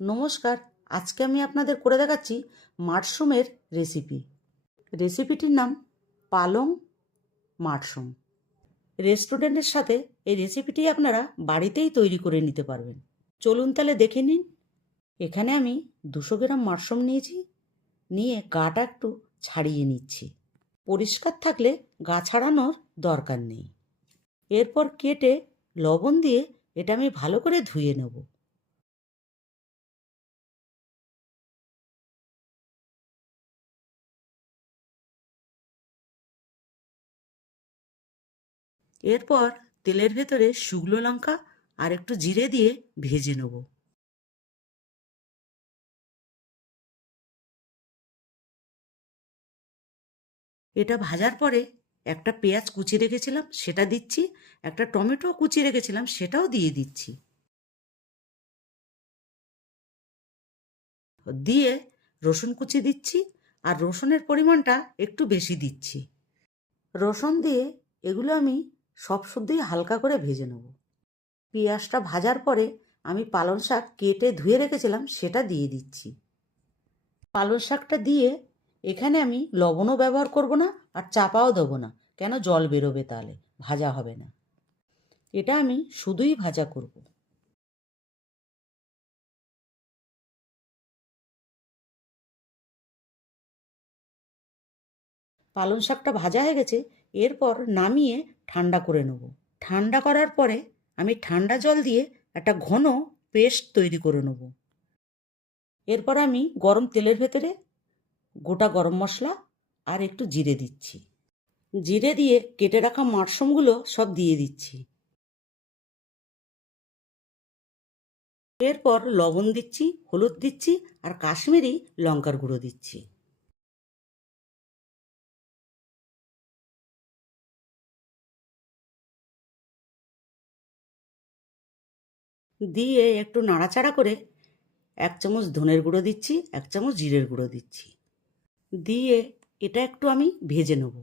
নমস্কার, আজকে আমি আপনাদের করে দেখাচ্ছি মাশরুমের রেসিপি রেসিপিটির নাম পালং মাশরুম। রেস্টুরেন্টের সাথে এই রেসিপিটি আপনারা বাড়িতেই তৈরি করে নিতে পারবেন। চলুন তাহলে দেখে নিন। এখানে আমি দুশো গ্রাম মাশরুম নিয়েছি, নিয়ে গাটা একটু ছাড়িয়ে নিচ্ছি। পরিষ্কার থাকলে গা ছাড়ানোর দরকার নেই। এরপর কেটে লবণ দিয়ে এটা আমি ভালো করে ধুয়ে নেব। এরপর তেলের ভেতরে শুকনো লঙ্কা আর একটু জিরে দিয়ে ভেজে নেব। এটা ভাজার পরে একটা পেঁয়াজ কুচি রেখেছিলাম, সেটা দিচ্ছি। একটা টমেটো কুচি রেখেছিলাম, সেটাও দিয়ে দিচ্ছি। দিয়ে রসুন কুচি দিচ্ছি আর রসুনের পরিমাণটা একটু বেশি দিচ্ছি। রসুন দিয়ে এগুলো আমি সব শুদ্ধই হালকা করে ভেজে নেব। পেঁয়াজটা ভাজার পরে আমি পালং শাক কেটে ধুয়ে রেখেছিলাম, সেটা দিয়ে দিচ্ছি। পালং শাকটা দিয়ে এখানে আমি লবণও ব্যবহার করব না আর চাপাও দেবো না, কেন জল বেরোবে তাহলে, ভাজা হবে না। এটা আমি শুধুই ভাজা করব। পালং শাকটা ভাজা হয়ে গেছে, এরপর নামিয়ে ঠান্ডা করে নেব। ঠান্ডা করার পরে আমি ঠান্ডা জল দিয়ে একটা ঘন পেস্ট তৈরি করে নেব। এরপর আমি গরম তেলের ভেতরে গোটা গরম মশলা আর একটু জিরে দিচ্ছি। জিরে দিয়ে কেটে রাখা মাশরুমগুলো সব দিয়ে দিচ্ছি। এরপর লবণ দিচ্ছি, হলুদ দিচ্ছি আর কাশ্মীরি লঙ্কার গুঁড়ো দিচ্ছি। দিয়ে একটু নাড়াচাড়া করে এক চামচ ধনের গুঁড়ো দিচ্ছি, এক চামচ জিরের গুঁড়ো দিচ্ছি। দিয়ে এটা একটু আমি ভেজে নেব।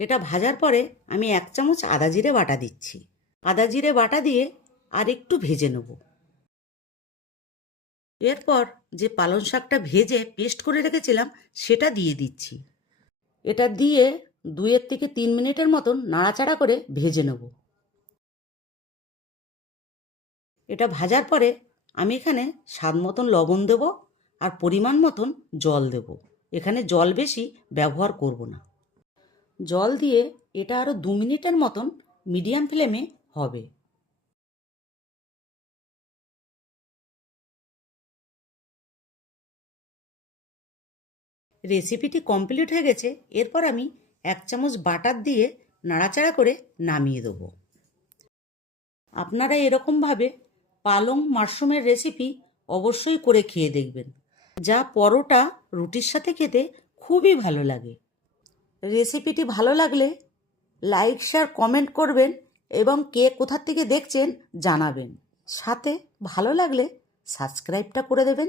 এটা ভাজার পরে আমি এক চামচ আদা জিরে বাটা দিচ্ছি। আদা জিরে বাটা দিয়ে আর একটু ভেজে নেব। এরপর যে পালং শাকটা ভেজে পেস্ট করে রেখেছিলাম, সেটা দিয়ে দিচ্ছি। এটা দিয়ে দুয়ের থেকে তিন মিনিটের মতন নাড়াচাড়া করে ভেজে নেব। এটা ভাজার পরে আমি এখানে স্বাদ মতন লবণ দেব আর পরিমাণ মতন জল দেব। এখানে জল বেশি ব্যবহার করব না। জল দিয়ে এটা আরও দু মিনিটের মতন মিডিয়াম ফ্লেমে হবে। রেসিপিটি কমপ্লিট হয়ে গেছে, এরপর আমি এক চামচ বাটার দিয়ে নাড়াচাড়া করে নামিয়ে দেবো। আপনারা এরকমভাবে পালং মাশরুমের রেসিপি অবশ্যই করে খেয়ে দেখবেন, যা পরোটা, রুটির সাথে খেতে খুবই ভালো লাগে। রেসিপিটি ভালো লাগলে লাইক শেয়ার কমেন্ট করবেন এবং কে কোথার থেকে দেখছেন জানাবেন। সাথে ভালো লাগলে সাবস্ক্রাইবটা করে দেবেন।